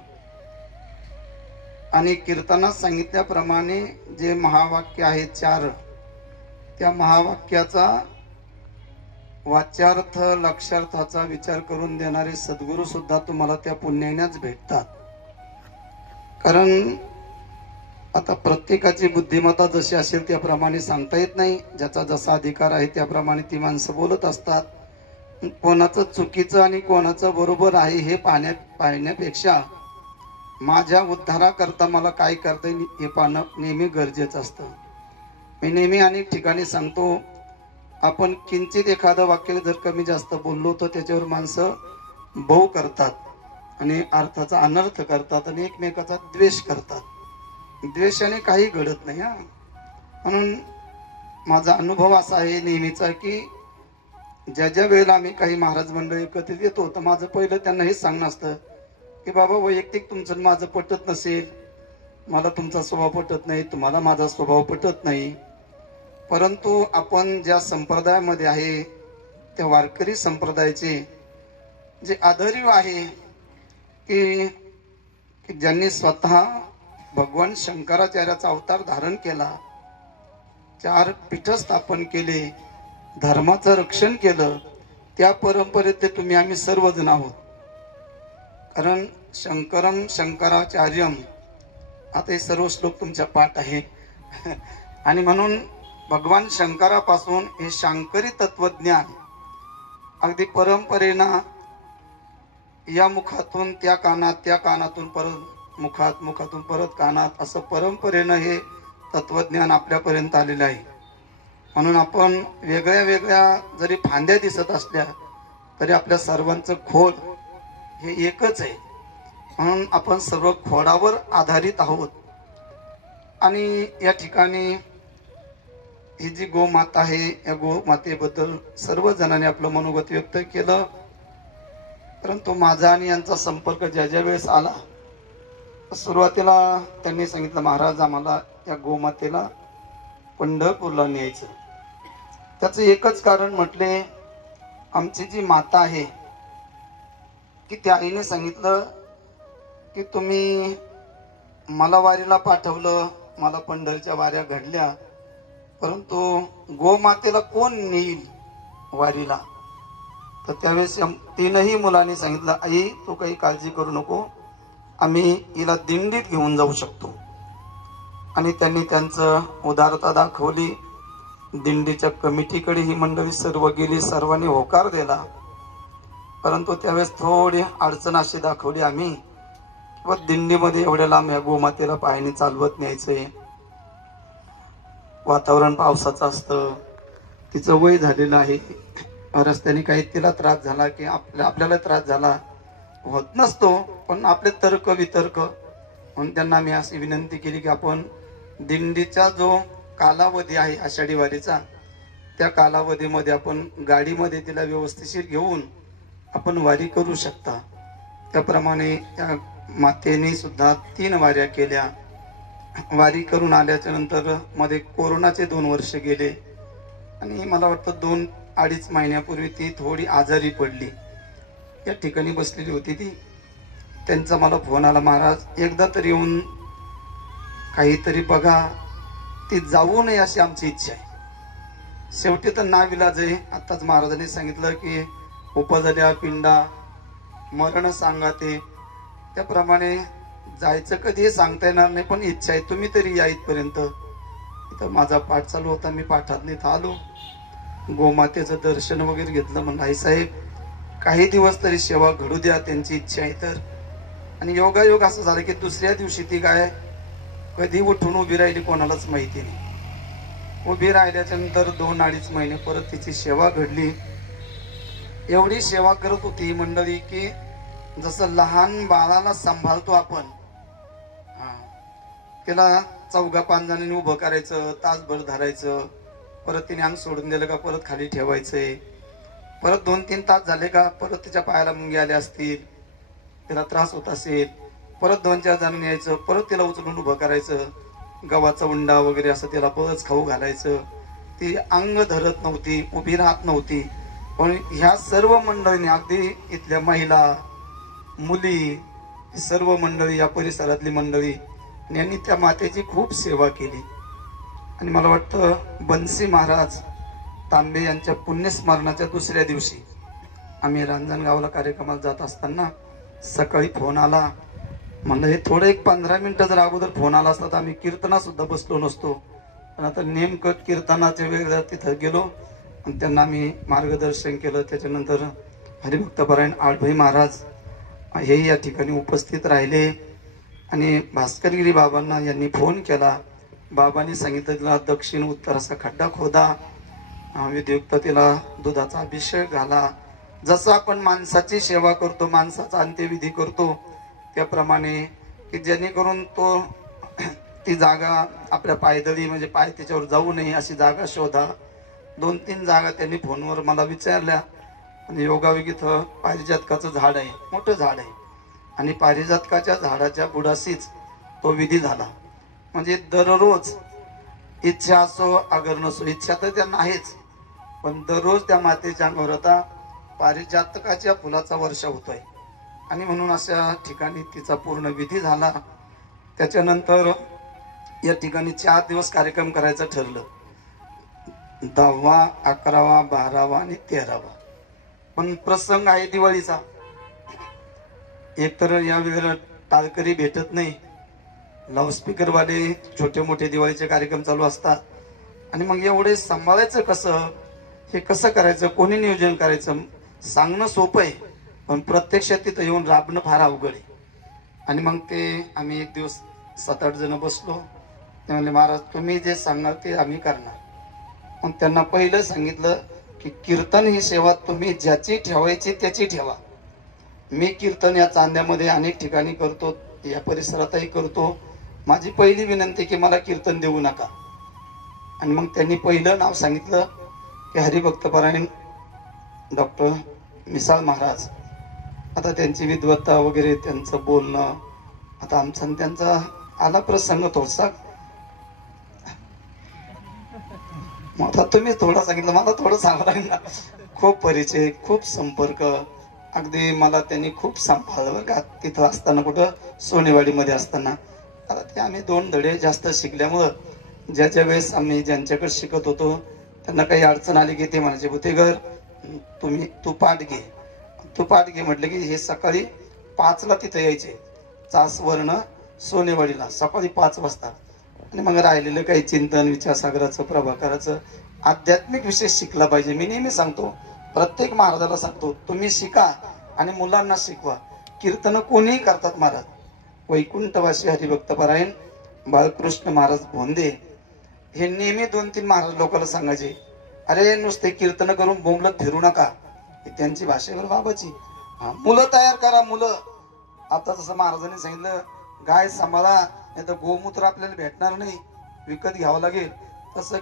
आणि कीर्तनात सांगितल्याप्रमाणे जे महावाक्य आहेत 4, त्या महावाक्याचा वाच्यार्थ लक्षार्थाचा विचार करून देणारे सद्गुरू सुद्धा तुम्हाला त्या पुण्यानेच भेटतात. कारण आता प्रत्येकाची बुद्धिमत्ता जशी असेल त्याप्रमाणे सांगता येत नाही. ज्याचा जसा अधिकार आहे त्याप्रमाणे ती माणसं बोलत असतात. कोणाचं चुकीचं आणि कोणाचं बरोबर आहे हे पाहण्यापेक्षा माझ्या उद्धाराकरता मला काय करता येईल हे पाहणं नेहमी गरजेचं असतं. मी नेहमी अनेक ठिकाणी सांगतो, आपण किंचित एखादं वाक्य जर कमी जास्त बोललो तर त्याच्यावर माणसं भव करतात आणि अर्थाचा अनर्थ करतात आणि एकमेकाचा द्वेष करतात. द्वेषाने काही घडत नाही. म्हणून माझा अनुभव असा आहे नेहमीचा की ज्या ज्या वेळेला आम्ही काही महाराज मंडळ एकत्रित येतो तर माझं पहिलं त्यांना हेच सांगणं असतं की बाबा वैयक्तिक तुमचं माझं पटत नसेल, मला तुमचा स्वभाव पटत नाही, तुम्हाला माझा स्वभाव पटत नाही, परंतु आपण ज्या संप्रदायामध्ये आहे त्या वारकरी संप्रदायाचे जे आदरीव आहे की ज्यांनी स्वतः भगवान शंकराचार्याचा अवतार धारण केला, 4 पीठ स्थापन केले, धर्माचं रक्षण केलं, त्या परंपरेत तुम्ही आम्ही सर्वजण आहोत. कारण शंकरम शंकराचार्यम आता हे सर्व श्लोक तुमच्या पाठ आहे. आणि म्हणून भगवान शंकरापासून हे शांकरी तत्वज्ञान अगदी परंपरेनं या मुखातून त्या कानात, त्या कानातून परत मुखातून परत कानात, असं परंपरेनं हे तत्वज्ञान आपल्यापर्यंत आलेलं आहे. म्हणून आपण वेगळ्या वेगळ्या जरी फांद्या दिसत असल्या तरी आपल्या सर्वांचं खोड हे एकच आहे. म्हणून आपण सर्व खोडावर आधारित आहोत. आणि या ठिकाणी ही जी गोमाता आहे या गोमातेबद्दल सर्व जणांनी आपलं मनोगत व्यक्त केलं. परंतु माझा आणि यांचा संपर्क ज्या ज्या वेळेस आला सुरुवातीला त्यांनी सांगितलं, महाराज आम्हाला या गोमातेला पंढरपूरला न्यायचं. त्याचं एकच कारण म्हटले, आमची जी माता आहे की त्या आईने सांगितलं की तुम्ही मला वारीला पाठवलं, मला पंढरीच्या वाऱ्या घडल्या, परंतु गोमातेला कोण नेईल वारीला. तर त्यावेळेस 3ही मुलांनी सांगितलं, आई तू काही काळजी करू नको, आम्ही हिला दिंडीत घेऊन जाऊ शकतो. आणि त्यांनी त्यांचं उदारता दाखवली. दिंडीच्या कमिटीकडे ही मंडळी सर्व गेली, सर्वांनी होकार दिला. परंतु त्यावेळेस थोडी अडचण अशी दाखवली आम्ही, व दिंडीमध्ये एवढ्या लांब या गोमातेला पायाने चालवत न्यायचंय, वातावरण पावसाचं असतं, तिचं वय झालेलं आहे, रस्त्याने काही तिला त्रास झाला की आपल्याला त्रास झाला होत नसतो, पण आपले तर्क वितर्क. म्हणून त्यांना मी अशी विनंती केली की आपण दिंडीचा जो कालावधी आहे आषाढी वारीचा, त्या कालावधीमध्ये आपण गाडीमध्ये तिला व्यवस्थिशीर घेऊन आपण वारी करू शकता. त्याप्रमाणे त्या मातेने सुद्धा 3 वाऱ्या केल्या. वारी करून आल्याच्या नंतर मध्ये कोरोनाचे 2 वर्ष गेले आणि मला वाटतं 2-2.5 महिन्यापूर्वी ती थोडी आजारी पडली. या ठिकाणी बसलेली होती ती. त्यांचा मला फोन आला, महाराज एकदा तरी येऊन काहीतरी बघा, ती जाऊ नये अशी आमची इच्छा आहे. शेवटी तर नाविलाज आहे. आताच महाराजांनी सांगितलं की उपजल्या पिंडा मरण सांगा ते, त्याप्रमाणे जायचं कधी सांगता येणार नाही, पण इच्छा आहे. तुम्ही तरी या इथपर्यंत. इथं माझा पाठ चालू होता, मी पाठात इथं आलो, गोमातेचं दर्शन वगैरे घेतलं. म्हणलं आई साहेब काही दिवस तरी सेवा घडू द्या, त्यांची इच्छा आहे तर. आणि योगायोग असं झालं की दुसऱ्या दिवशी ती काय कधी उठून उभी राहिली कोणालाच माहिती नाही. उभी राहिल्याच्या नंतर 2-2.5 महिने परत तिची सेवा घडली. एवढी सेवा करत होती ही मंडळी की जसं लहान बाळाला सांभाळतो आपण, तिला 4-5 जणांनी उभं करायचं, तासभर धरायचं, परत तिने अंग सोडून दिलं का परत खाली ठेवायचंय, परत 2-3 तास झाले का परत तिच्या पायाला मुंग्या आल्या असतील, तिला त्रास होत असेल, परत 2-4 जणांनी यायचं, परत तिला उचलून उभं करायचं, गव्हाचा उंडा वगैरे असं तिला बळच खाऊ घालायचं. ती अंग धरत नव्हती, उभी राहत नव्हती. पण ह्या सर्व मंडळींनी, अगदी इथल्या महिला मुली, सर्व मंडळी, या परिसरातली मंडळी यांनी त्या मातेची खूप सेवा केली. आणि मला वाटतं बन्सी महाराज तांबे यांच्या पुण्यस्मरणाच्या दुसऱ्या दिवशी आम्ही रांजणगावला कार्यक्रमाला जात असताना सकाळी फोन आला. म्हणलं हे थोडं 15 मिनिटं जर अगोदर फोन आला असता तर आम्ही कीर्तना सुद्धा बसलो नसतो. पण आता नेमकं कीर्तनाच्या वेळेला तिथं गेलो आणि त्यांना आम्ही मार्गदर्शन केलं. त्याच्यानंतर हरिभक्तपरायण आळभाई महाराज हेही या ठिकाणी उपस्थित राहिले आणि भास्करगिरी बाबांना यांनी फोन केला. बाबांनी सांगितलं तिला दक्षिण उत्तर असा खड्डा खोदा, विधियुक्त तिला दुधाचा अभिषेक घाला. जसं आपण माणसाची सेवा करतो, माणसाचा अंत्यविधी करतो, त्याप्रमाणे की जेणेकरून तो ती जागा आपल्या पायदळी म्हणजे पाय त्याच्यावर जाऊ नये अशी जागा शोधा. 2-3 जागा त्यांनी फोनवर मला विचारल्या. आणि योगायोग इथं पारिजातकाचं झाड आहे, मोठं झाड आहे, आणि पारिजातकाच्या झाडाच्या बुडाशीच तो विधी झाला. म्हणजे दररोज इच्छा असो अगर नसो, इच्छा तर त्यांना आहेच, पण दररोज त्या मातेच्या अंगावर आता पारिजातकाच्या फुलाचा वर्षा होतोय. आणि म्हणून अशा ठिकाणी तिचा पूर्ण विधी झाला. त्याच्यानंतर या ठिकाणी 4 दिवस कार्यक्रम करायचं ठरलं, 10वा, 11वा, 12वा आणि 13वा. पण प्रसंग आहे दिवाळीचा. एकतर या वेळेला टाळकरी भेटत नाही, लाऊडस्पीकरवाले छोटे मोठे दिवाळीचे कार्यक्रम चालू असतात. आणि मग एवढे सांभाळायचं कसं, हे कसं करायचं, कोणी नियोजन करायचं, सांगणं सोपं आहे, पण प्रत्यक्षात तिथं येऊन राबणं फार अवघड आहे. आणि मग ते आम्ही एक दिवस 7-8 जण बसलो. ते म्हणले महाराज तुम्ही जे सांगणार ते आम्ही करणार. मग त्यांना पहिलं सांगितलं की कीर्तन ही सेवा तुम्ही ज्याची ठेवायची त्याची ठेवा. मी कीर्तन या चांद्यामध्ये अनेक ठिकाणी करतो, या परिसरातही करतो. माझी पहिली विनंती की मला कीर्तन देऊ नका. आणि मग त्यांनी पहिलं नाव सांगितलं की हरिभक्तपरायण डॉक्टर मिसाळ महाराज. आता त्यांची विद्वत्ता वगैरे, त्यांचं बोलणं, आता आमचा त्यांचा आला प्रसंग थोडसा. मग आता तुम्ही थोडं सांगितलं, मला थोडं सांगावं लागेल ना. खूप परिचय, खूप संपर्क, अगदी मला त्यांनी खूप सांभाळलं का तिथं असताना, कुठं सोनेवाडीमध्ये असताना. आता ते आम्ही 2 धडे जास्त शिकल्यामुळं ज्याच्या वेळेस आम्ही ज्यांच्याकडे शिकत होतो त्यांना काही अडचण आली की ते म्हणायचे बुतेगर तू पाठ घे, तू पाठ घे. म्हटलं की हे सकाळी 5ला तिथं यायचे, चासवर्ण सोनेवाडीला सकाळी 5 वाजता. आणि मग राहिलेलं काही चिंतन विचारसागराचं प्रभाकराचं आध्यात्मिक विषय शिकला पाहिजे. मी नेहमी सांगतो, प्रत्येक महाराजाला सांगतो, तुम्ही शिका आणि मुलांना शिकवा. कीर्तन कोणीही करतात महाराज. वैकुंठवासी हरिभक्तपरायण बाळकृष्ण महाराज भोंदे हे नेहमी 2-3 महाराज लोकांना सांगायचे, अरे नुसते कीर्तन करून बोंबलत फिरू नका. ही त्यांची भाषेवर बाबाची. मुलं तयार करा, मुलं. आता जसं महाराजांनी सांगितलं, गाय सांभाळा, नाही तर गोमूत्र आपल्याला भेटणार नाही, विकत घ्यावं लागेल. तसं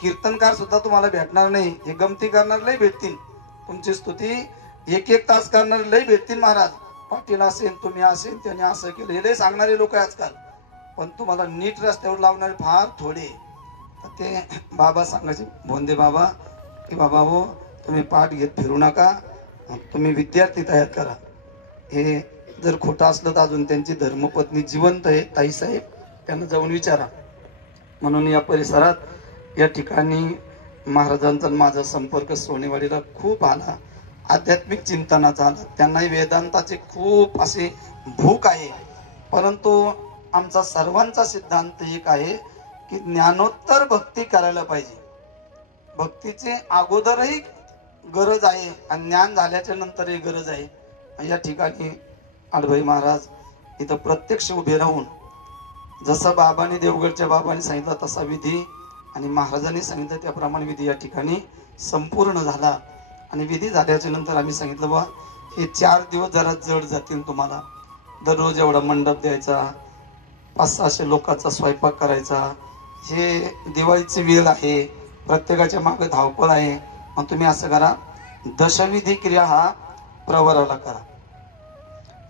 कीर्तनकार सुद्धा तुम्हाला भेटणार नाही. हे गमती करणार लय भेटतील, तुमची स्तुती 1-1 तास करणार लय भेटतील महाराज. पाटील असेल, तुम्ही असेल, त्याने असं केलं, हे लय सांगणारे लोक आजकाल. पण तुम्हाला नीट रस्त्यावर लावणारे फार थोडे. तर ते बाबा सांगायचे, भोंदे बाबा, की बाबा हो, तुम्ही पाठ घेत फिरू नका, तुम्ही विद्यार्थी तयार करा. हे जर खोटं असलं तर अजून त्यांची धर्मपत्नी जिवंत आहे, ताईसाहेब, त्यांना जाऊन विचारा. म्हणून या परिसरात या ठिकाणी महाराजांचा आणि माझा संपर्क सोनेवाडीला खूप आला, आध्यात्मिक चिंतनाचा आला. त्यांनाही वेदांताचे खूप असे भूक आहे. परंतु आमचा सर्वांचा सिद्धांत एक आहे की ज्ञानोत्तर भक्ती करायला पाहिजे. भक्तीचे अगोदरही गरज आहे आणि ज्ञान झाल्याच्या नंतरही गरज आहे. या ठिकाणी आडभाई महाराज इथं प्रत्यक्ष उभे राहून जसं बाबांनी, देवगडच्या बाबांनी सांगितलं तसा विधी आणि महाराजांनी सांगितलं त्याप्रमाणे विधी या ठिकाणी संपूर्ण झाला. आणि विधी झाल्याच्या नंतर आम्ही सांगितलं, बा हे 4 दिवस जरा जड जातील तुम्हाला. दररोज एवढा मंडप द्यायचा, 500-600 लोकांचा स्वयंपाक करायचा, हे दिवाळीची वेळ आहे, प्रत्येकाच्या मागे धावपळ आहे. मग तुम्ही असं करा, दशविधी क्रिया हा प्रवराला करा.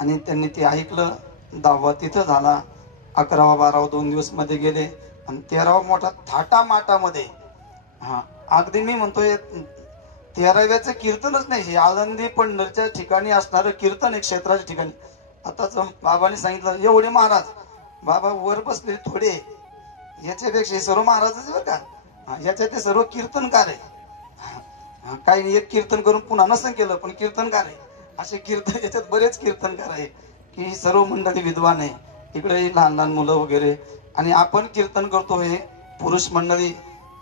आणि त्यांनी ते ऐकलं. 10वा तिथं झाला, 11वा 12वा 2 दिवस मध्ये गेले आणि 13वा मोठा थाटामाटामध्ये. अगदी मी म्हणतोय 13व्याचं कीर्तनच नाही, हे आळंदी पंढरच्या ठिकाणी असणारं कीर्तन एक क्षेत्राच्या ठिकाणी. आताच बाबांनी सांगितलं, एवढे महाराज, बाबा वर बसले थोडे, याच्यापेक्षा हे सर्व महाराजच बरं का, याच्यात ते सर्व कीर्तनकार आहे. काही एक कीर्तन करून पुन्हा नसन केलं, पण कीर्तनकार आहे. असे कीर्तन याच्यात बरेच कीर्तनकार आहे की ही सर्व मंडळी विद्वान आहे. इकडे लहान लहान मुलं वगैरे. आणि आपण कीर्तन करतो हे पुरुष मंडळी,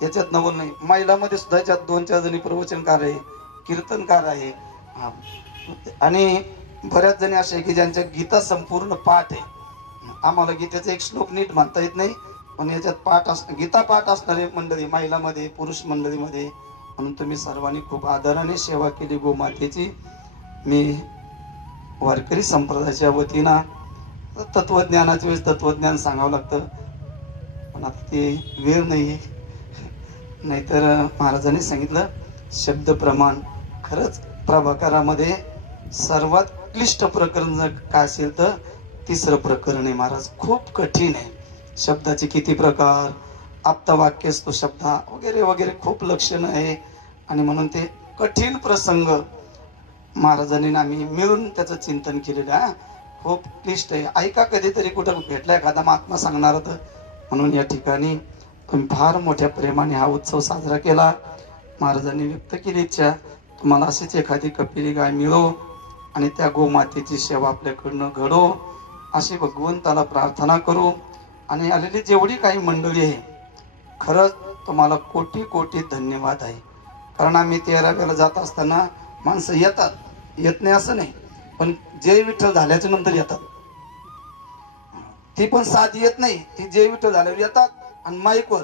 याच्यात नवल नाही. महिलांमध्ये सुद्धा याच्यात 2-4 जणी प्रवचनकार आहे, कीर्तनकार आहे. आणि बऱ्याच जणी असे की ज्यांच्या गीता संपूर्ण पाठ आहे. आम्हाला गीतेचा एक श्लोक नीट म्हणता येत नाही, पण याच्यात पाठ गीता पाठ असणारे मंडळी महिलांमध्ये, पुरुष मंडळीमध्ये. म्हणून तुम्ही सर्वांनी खूप आदराने सेवा केली गोमातेची. मी वारकरी संप्रदायाच्या वतीनं तत्वज्ञानाच्या वेळेस तत्वज्ञान सांगावं लागतं, पण आता ते वेळ नाही. नाहीतर महाराजांनी सांगितलं शब्द प्रमाण. खरंच प्रभाकरामध्ये सर्वात क्लिष्ट प्रकरण जर काय असेल तर 3रं प्रकरण आहे महाराज. खूप कठीण आहे. शब्दाचे किती प्रकार, आप्तवाक्यस्तो शब्द वगैरे वगैरे खूप लक्षणं आहे. आणि म्हणून ते कठीण प्रसंग महाराजांनी आम्ही मिळून त्याचं चिंतन केलेलं आहे. खूप क्लिष्ट आहे. ऐका, कधीतरी कुठं भेटला एखादा महात्मा सांगणार तर. म्हणून या ठिकाणी तुम्ही फार मोठ्या प्रेमाने हा उत्सव साजरा केला. महाराजांनी व्यक्त केली इच्छा, तुम्हाला अशीच एखादी कपिली गाय मिळो आणि त्या गोमातेची सेवा आपल्याकडनं घडो, अशी भगवंताला प्रार्थना करू. आणि आलेली जेवढी काही मंडळी आहे, खरंच तुम्हाला कोटी कोटी धन्यवाद आहे. कारण आम्ही 13व्याला जात असताना माणसं येतात, येत नाही असं नाही, पण जय विठ्ठल झाल्याच्या नंतर येतात. ती पण साधी येत नाही, ती जय विठ्ठल झाल्यावर येतात. आणि माईकवर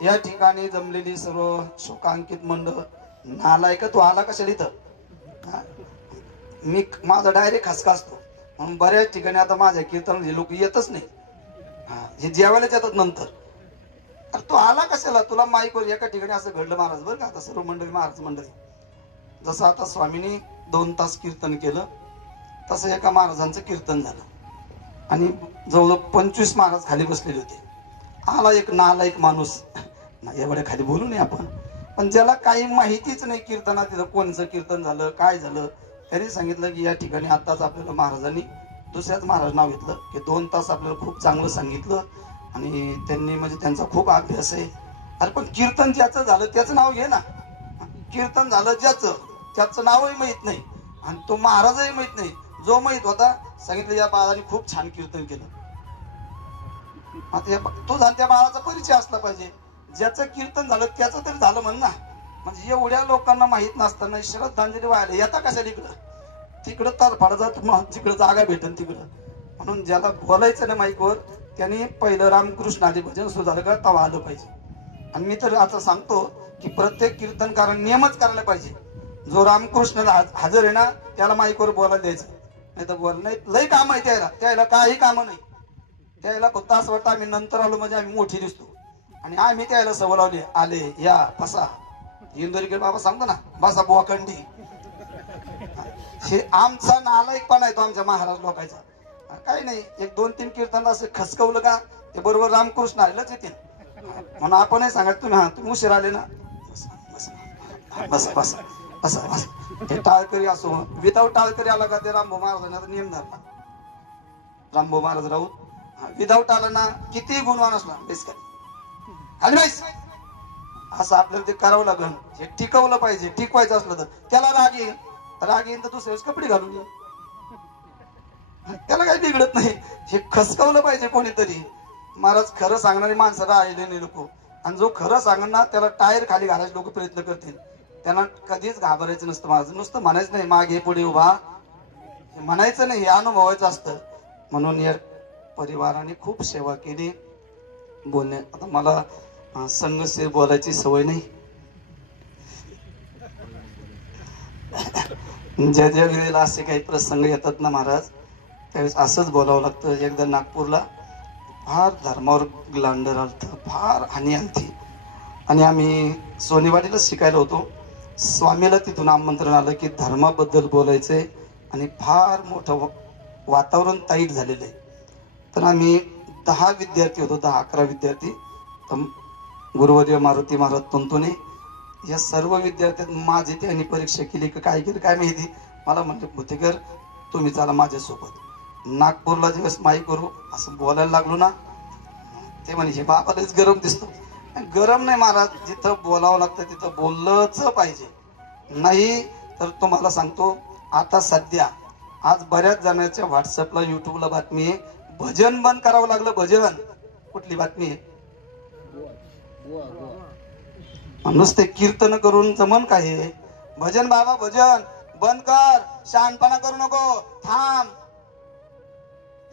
या ठिकाणी जमलेली सर्व शोकांकित मंडळ, नालायक तू आला कशाला इथं, मी माझा डायरेक्ट खसका असतो. म्हणून बऱ्याच ठिकाणी आता माझ्या कीर्तन लोक येतच नाही, हे जेवायलाच येतात नंतर. अरे तू आला कशाला, तुला माईकवर. एका ठिकाणी असं घडलं महाराज बरं का, आता सर्व मंडळी महाराज मंडळी, जसं आता स्वामींनी 2 तास कीर्तन केलं तसं एका महाराजांचं कीर्तन झालं आणि जवळजवळ 25 महाराज खाली बसलेले होते. आला एक नालायक माणूस, एवढ्या खाली बोलू नये आपण, पण ज्याला काही माहितीच नाही कीर्तनात, तिथं कोणचं कीर्तन झालं काय झालं. त्यांनी सांगितलं की या ठिकाणी आताच आपल्याला महाराजांनी दुसऱ्याच महाराज नाव घेतलं की 2 तास आपल्याला खूप चांगलं सांगितलं आणि त्यांनी म्हणजे त्यांचा खूप अभ्यास आहे. अरे पण कीर्तन ज्याचं झालं त्याचं नाव घे ना. कीर्तन झालं ज्याचं, त्याचं नावही माहित नाही आणि तो महाराजही माहित नाही. जो माहित होता सांगितलं या बाळाने खूप छान कीर्तन केलं. आता तो त्या बाळाचा परिचय असला पाहिजे. ज्याचं कीर्तन झालं त्याचं तरी झालं म्हण ना. म्हणजे एवढ्या लोकांना माहित नसताना श्रद्धांजली व्हायला येता कशाला इकडं, तिकडं तर फाडा जात मग तिकडं जागा भेटन तिकडं. म्हणून ज्याला बोलायचं ना माईकवर त्यांनी पहिलं रामकृष्ण आधी भजन सुरू झालं का तेव्हा आलं पाहिजे. आणि मी तर आता सांगतो की प्रत्येक कीर्तनकारांनी नियमच करायला पाहिजे. जो रामकृष्णाला हजर आहे ना त्याला माईकवर बोलायला द्यायचं. नाही तर बोलणं लय काम आहे त्याला काही कामं नाही. त्याला फक्त असं वाटतं आम्ही नंतर आलो म्हणजे आम्ही मोठी दिसतो. आणि आम्ही त्याला सवय लावली, आले या बसा. इंदोरीकर बाबा सांगतो ना बसा बोकंडी. हे आमचा नालायकपणा आहे तो आमच्या महाराज लोकांचा. काही नाही, एक 2-3 कीर्तन असं खसकवलं का ते बरोबर रामकृष्ण आलेलंच येते. म्हणून आपणही सांगा तुम्ही उशीर आले ना बसा बसा बसा बसा. हे टाळकरी असो विदाऊट टाळकरी आला का ते रामभाऊ महाराजांचा नियम धरला. रामभाऊ महाराज राऊत विदाऊट आला ना किती गुणवान असला बेस काय असं आपल्याला ते करावं लागलं. हे टिकवलं पाहिजे. टिकवायचं असलं तर त्याला राग येईन तर दुसऱ्या वेळेस कपडे घालून ये, त्याला काही बिघडत नाही. हे खसकवलं पाहिजे कोणीतरी. महाराज खरं सांगणारी माणसं राहिले नाही लोक. आणि जो खरं सांगणार ना त्याला टायर खाली घालायचे लोक प्रयत्न करतील. त्यांना कधीच घाबरायचं नसतं. महाराज नुसतं म्हणायचं नाही मागे पुढे उभा, म्हणायचं नाही, हे अनुभवायचं असतं. म्हणून या परिवाराने खूप सेवा केली. बोलणे आता मला संघ बोलायची सवय नाही. ज्या ज्या वेळेला असे काही प्रसंग येतात ना महाराज त्यावेळेस असंच बोलावं लागतं. एकदा नागपूरला फार धर्मावर ग्लांडर आलत, फार हानी आलती. आणि आम्ही सोनेवाडीला शिकायला होतो. स्वामीला तिथून आमंत्रण आलं की धर्माबद्दल बोलायचंय आणि फार मोठं वातावरण ताईट झालेलं आहे. तर आम्ही 10 विद्यार्थी होतो, 10-11 विद्यार्थी. तर गुरुवर्य मारुती महाराज तंतुने या सर्व विद्यार्थ्यांनी माझी त्यांनी परीक्षा केली का काय केलं काय माहिती. मला म्हणले भुतेकर तुम्ही चला माझ्यासोबत. नागपूरला ज्यावेळेस माईक करू असं बोलायला लागलो ना ते म्हणे हे बापालाच गरम दिसतो. गरम नाही महाराज, जिथं बोलावं लागतं तिथं बोललंच पाहिजे. नाही तर तुम्हाला सांगतो आता सध्या आज बऱ्याच जणांच्या व्हॉट्सअपला युट्यूबला बातमी आहे भजन बंद करावं लागलं. भजन कुठली बातमी आहे? नुसते कीर्तन करून जमन काय? भजन बाबा भजन बंद कर, शहाणपणा करू नको, थांब.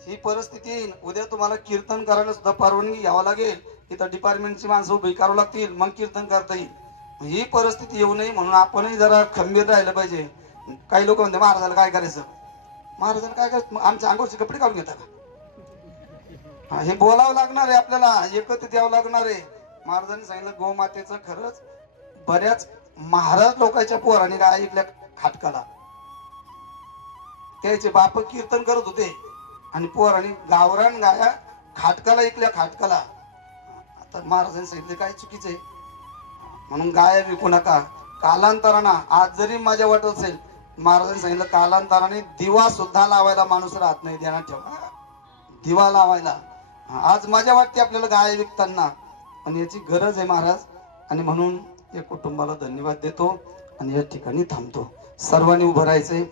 ही परिस्थिती उद्या तुम्हाला कीर्तन करायला सुद्धा परवानगी घ्यावं लागेल. तिथं डिपार्टमेंटची माणसं उभी करावं लागतील मग कीर्तन करता येईल. ही परिस्थिती येऊ नये म्हणून आपणही जरा खंबीर राहिलं पाहिजे. काही लोक म्हणते महाराजाला काय करायचं, महाराजाला काय करायचं, आमच्या अंगावरचे कपडे काढून घेतात. हे बोलावं लागणार आहे आपल्याला, एकत्र द्यावं लागणार आहे. महाराजांनी सांगितलं गोमातेचं खरंच बऱ्याच महाराज लोकांच्या पोरांनी गाय ऐकल्या खाटकाला. त्याचे बाप कीर्तन करत होते आणि पोरांनी गावरान गाया खाटकाला ऐकल्या खाटकाला. आता महाराजांनी सांगितले काय चुकीचं आहे म्हणून गाया विकू नका. कालांतराना आज जरी माझ्या वाटत असेल महाराजांनी सांगितलं कालांतराने दिवा सुद्धा लावायला माणूस राहत नाही. ध्यानात ठेवा, दिवा लावायला आज माझ्या वाटते आपल्याला गाय विकताना, पण याची गरज आहे महाराज. आणि म्हणून या कुटुंबाला धन्यवाद देतो आणि या ठिकाणी थांबतो. सर्वांनी उभं राहायचंय.